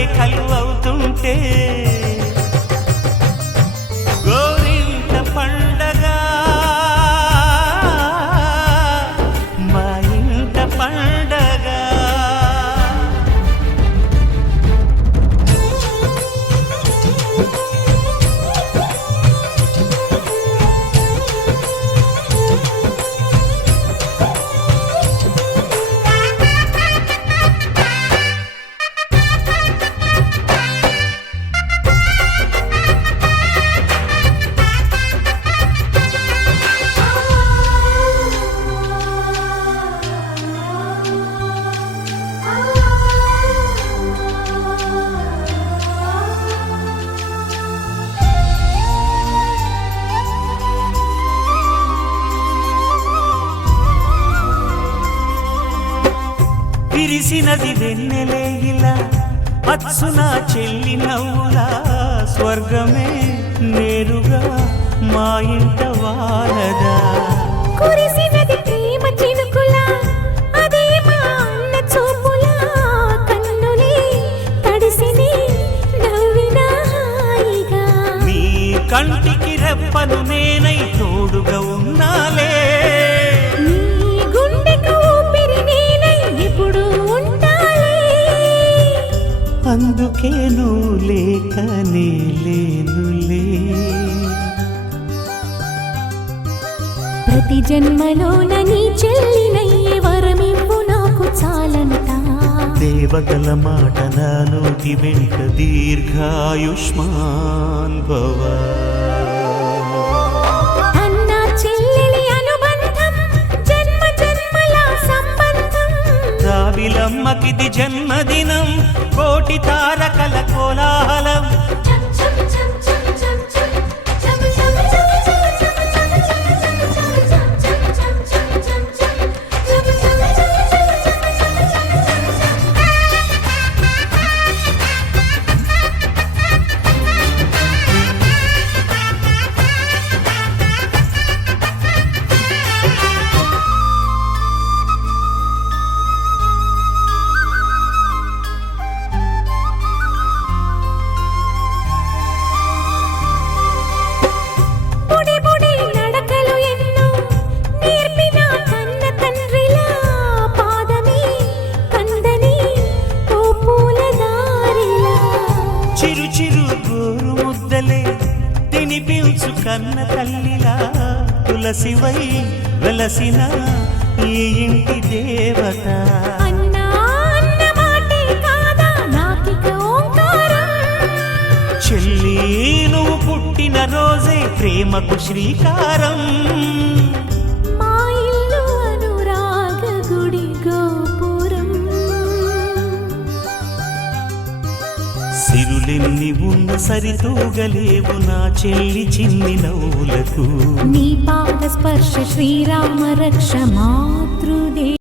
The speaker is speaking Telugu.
రేఖలు అవుతుంటే గోరింట పండగ మా ఇంట పండగ. విరిసినది వెన్నెలే ఇలా అచ్చున చెల్లి నవ్వులా స్వర్గమే నేరుగా మా ఇంట వాలదా. కురిసినది ప్రేమ చినుకులా అదే మా అన్న చూపులా కన్నులే తడిసిని నవ్వినా హాయిగా. నీ కంటికి రెప్పను నేనై తోడుగా ఉన్నాలే. అందుకే నువ్వు లేక నే లేనులే. ప్రతి జన్మలోన నీ చెల్లినయ్యే వరమివ్వు నాకు చాలంట. దేవతల మాట నా నోటి వెంట దీర్ఘాయుష్మాన్ భవ. అన్న చెల్లెలి అనుబంధం జన్మ జన్మల సంబంధం. రావిలమ్మకిది జన్మదినం కోటి తారకల కోలాహలం. చిరు చిరు గోరు ముద్దలే తినిపించు కన్న తల్లిలా తులసివై వెలసిన ఈ ఇంటి దేవత. చెల్లి నువ్వు పుట్టిన రోజే ప్రేమకు శ్రీకారం. సిరులెన్ని ఉన్న సరితూగలేవు నా చెల్లి చిన్ని నవ్వులకు. నీ పాద స్పర్శ శ్రీరామ రక్ష మాతృదే.